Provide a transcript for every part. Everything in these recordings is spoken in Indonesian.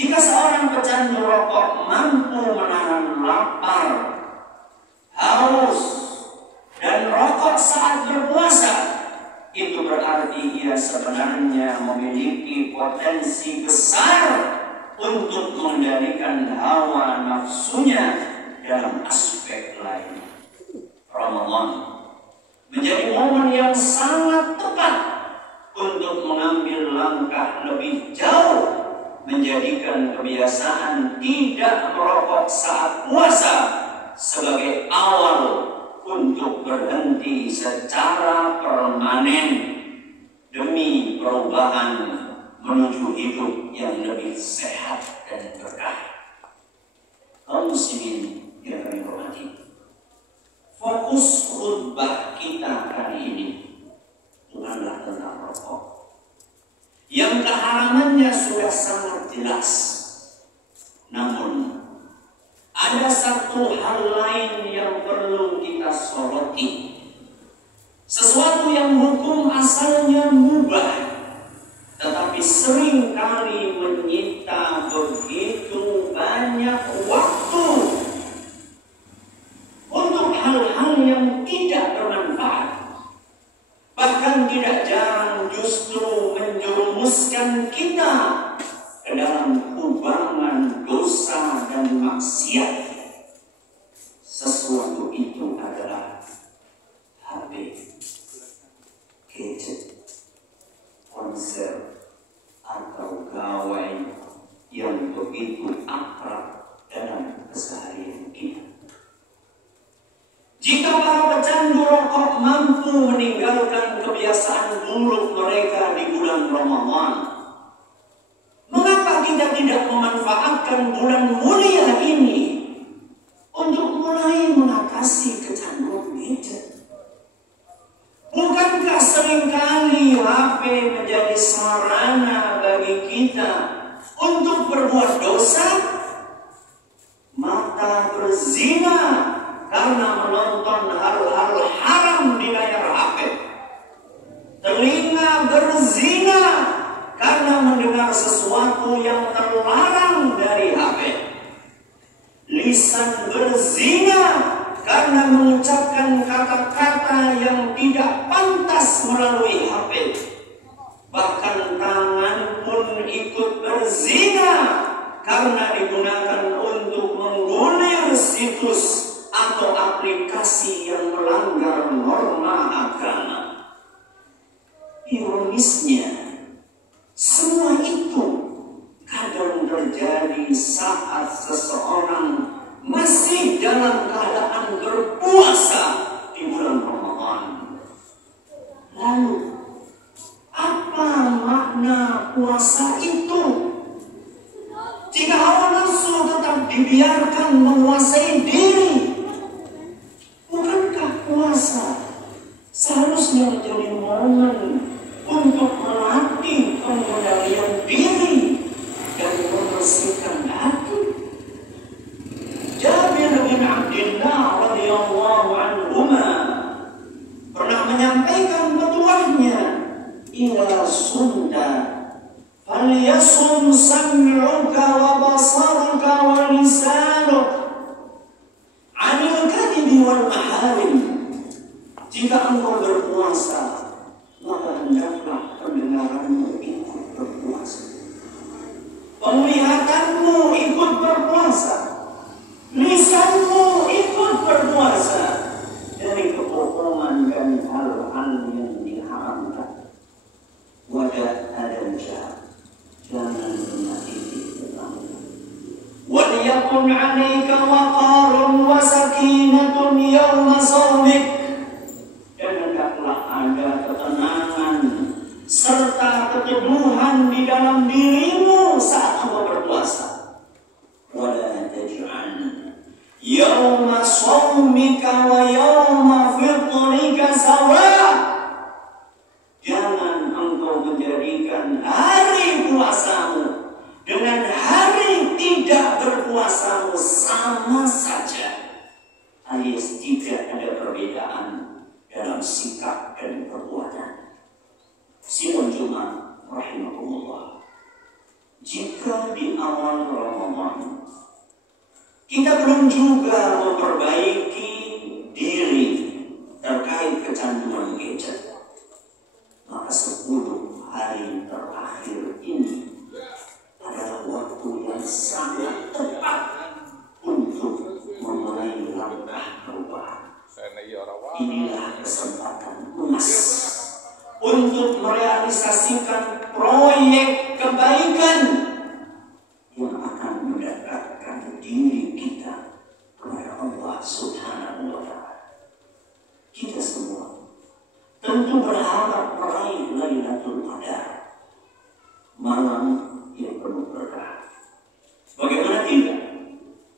Jika seorang pecandu rokok mampu menahan lapar, haus, dan rokok saat berpuasa, itu berarti ia sebenarnya memiliki potensi besar untuk mengendalikan hawa nafsunya dalam aspek lain. Ramadan menjadi momen yang sangat tepat untuk mengambil langkah lebih jauh, menjadikan kebiasaan tidak merokok saat puasa sebagai awal untuk berhenti secara permanen demi perubahan menuju hidup yang lebih sehat dan berkah. Kaum muslimin yang kami hormati, fokus khutbah kita kali ini bukanlah tentang rokok yang keharamannya sudah sangat jelas. Namun ada satu hal lain yang perlu kita soroti. Sesuatu yang hukum asalnya mubah, tetapi sering kali menyita begitu banyak waktu untuk hal-hal yang tidak bermanfaat. Bahkan tidak jarang justru menjerumuskan kita ke dalam kubangan dosa dan maksiat. Sesuatu itu adalah HP, gadget, ponsel, atau gawai yang begitu akrab dalam keseharian kita. Jika para pecandu rokok mampu meninggalkan kebiasaan buruk mereka di bulan Ramadan, mengapa kita tidak memanfaatkan bulan mulia ini untuk mulai mengatasi kecanduan gadget? Bukankah seringkali HP menjadi sarana bagi kita untuk berbuat dosa? Mata berzina karena menonton hal-hal haram di layar HP. Telinga berzina karena mendengar sesuatu yang terlarang dari HP. Lisan berzina karena mengucapkan kata-kata yang tidak pantas melalui HP. Bahkan tangan pun ikut berzina karena digunakan untuk menggulir situs atau aplikasi yang melanggar norma agama. Ironisnya, semua itu kadang terjadi saat seseorang masih dalam keadaan berpuasa di bulan Ramadan. Lalu, apa makna puasa itu? Jika hawa nafsu tetap dibiarkan menguasai diri, bukankah puasa seharusnya menjadi momen untuk melatih pengendalian diri dan membersihkan hati? Jabir bin Abdullah radhiyallahu anhuma pernah menyampaikan petuahnya, "Ila sunda falyasum sam'uka wa basaruka wa lisanuk 'anil kadhibi wal maharim." Jika engkau berpuasa, maka hendaklah pendengaranmu ikut berpuasa, penglihatanmu ikut berpuasa, lisanmu ikut berpuasa dari kebohongan dan hal-hal yang diharamkan. Wadah dan jahat, jangan menyakiti tetangga. Waliyakun 'alaika waqarun wa sakinatun yawma shaumik. Dan hendaklah ada ketenangan serta keteduhan di dalam dirimu saat engkau berpuasa. Wala taj'al yawma shaumika wa yawma fitrika sawa. Jangan engkau menjadikan hari puasamu dengan hari tidak berpuasamu sama-sama. awal Ramadan. Kita belum juga memperbaiki diri terkait kecanduan gadget. Maka 10 hari terakhir ini adalah waktu yang sangat tepat untuk memulai langkah perubahan. Inilah kesempatan emas untuk merealisasikan proyek kebaikan yang akan mendekatkan diri kita kepada Allah Subhanahu wa Ta'ala. Kita semua tentu berharap meraih Lailatul Qadar, malam yang penuh berkah. Bagaimana tidak?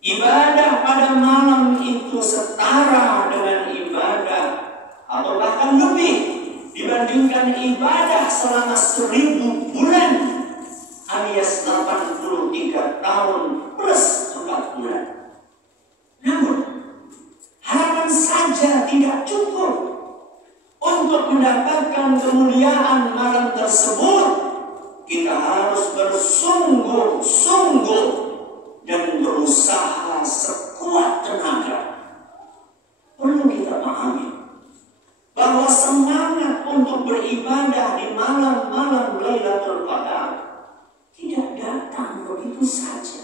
Ibadah pada malam itu setara dengan ibadah atau bahkan lebih dibandingkan ibadah selama 1000 bulan alias 83 tahun plus 4 bulan. Namun harapan saja tidak cukup untuk mendapatkan kemuliaan malam tersebut. Kita harus bersungguh-sungguh dan berusaha sekuat tenaga. Perlu kita pahami bahwa semangat untuk beribadah di malam-malam Lailatul Qadar tidak datang begitu saja.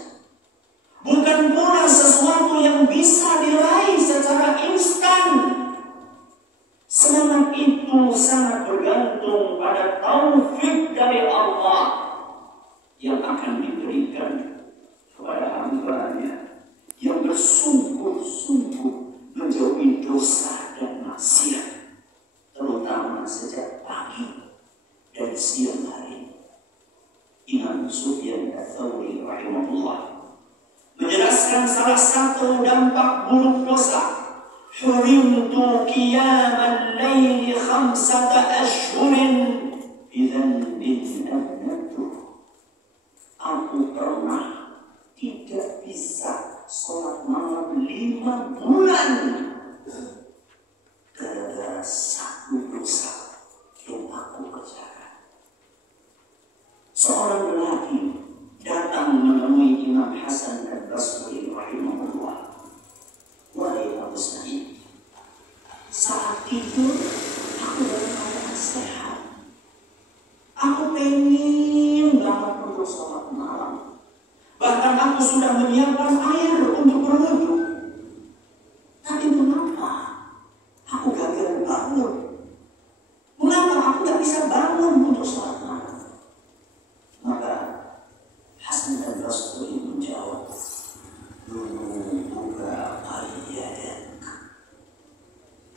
Bukan pula sesuatu yang bisa diraih secara instan. Semangat itu sangat bergantung pada taufik dari Allah yang akan diberikan kepada hamba-Nya yang bersungguh-sungguh menjauhi dosa dan maksiat, terutama sejak pagi dan siang hari. Imam Sufyan Ats-Tsauri rahimahullah menjelaskan salah satu dampak buruk dosa. Hurimtu qiyamal laili 5 ashhurin bidzanbin adnabtuh. Aku pernah tidak bisa sholat malam 5 bulan gara-gara satu dosa yang aku kerjakan. Seorang lelaki datang menemui Imam Hasan Al-Basri rahimahullah. Wahai Abu Sa'id, saat tidur aku dalam keadaan sehat. Aku pengen banget untuk sholat malam. Bahkan aku sudah menyiapkan air untuk berwudu. Tapi mengapa aku gagal bangun? Mengapa aku gak bisa bangun untuk sholat malam? Maka Hasan Al-Basri menjawab, "Dunubuka qayyadak."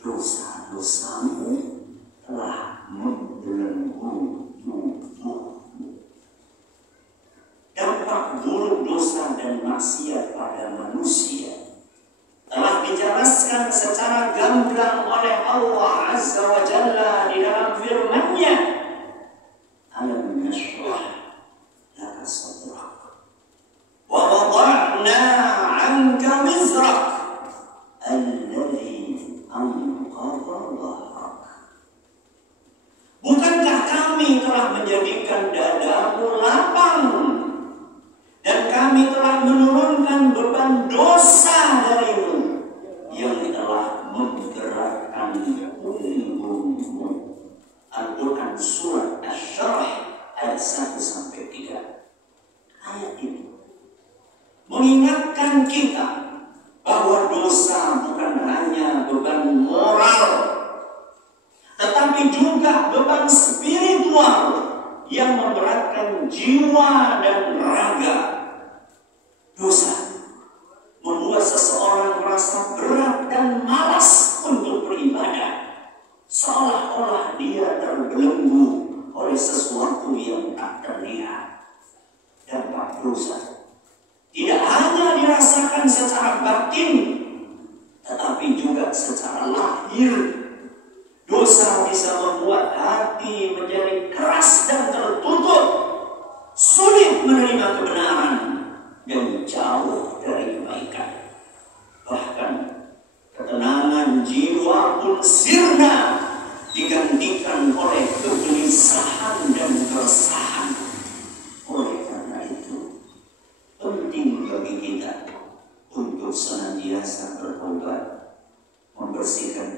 Dosa-dosamu telah membelenggu tubuhmu. Dampak buruk dosa dan maksiat pada manusia telah dijelaskan secara gamblang oleh Allah Azza wa Jalla di dalam firman-Nya, "Alam nashrah laka sadrak wa wada'na 'anka wizrak alladhi anqadha dhahrak." Bukankah kami telah menjadikan dadamu lapang dan kami telah menurunkan beban dosa darimu yang telah memberatkan punggungmu. Al-Quran surat Asy-Syarh ayat 1-3. Ayat ini mengingatkan kita bahwa dosa bukan hanya beban moral, tetapi juga beban spiritual yang memberatkan jiwa dan raga. Dosa membuat seseorang merasa berat dan malas untuk beribadah, seolah-olah dia terbelenggu oleh sesuatu yang tak terlihat. Dampak dosa tidak hanya dirasakan secara batin, tetapi juga secara lahir. Dosa bisa membuat hati menjadi keras dan tertutup, sulit menerima kebenaran, dan jauh dari kebaikan. Bahkan ketenangan jiwa pun sirna digantikan oleh kegelisahan dan keresahan. Oleh karena itu, bagi kita untuk senantiasa bertobat, membersihkan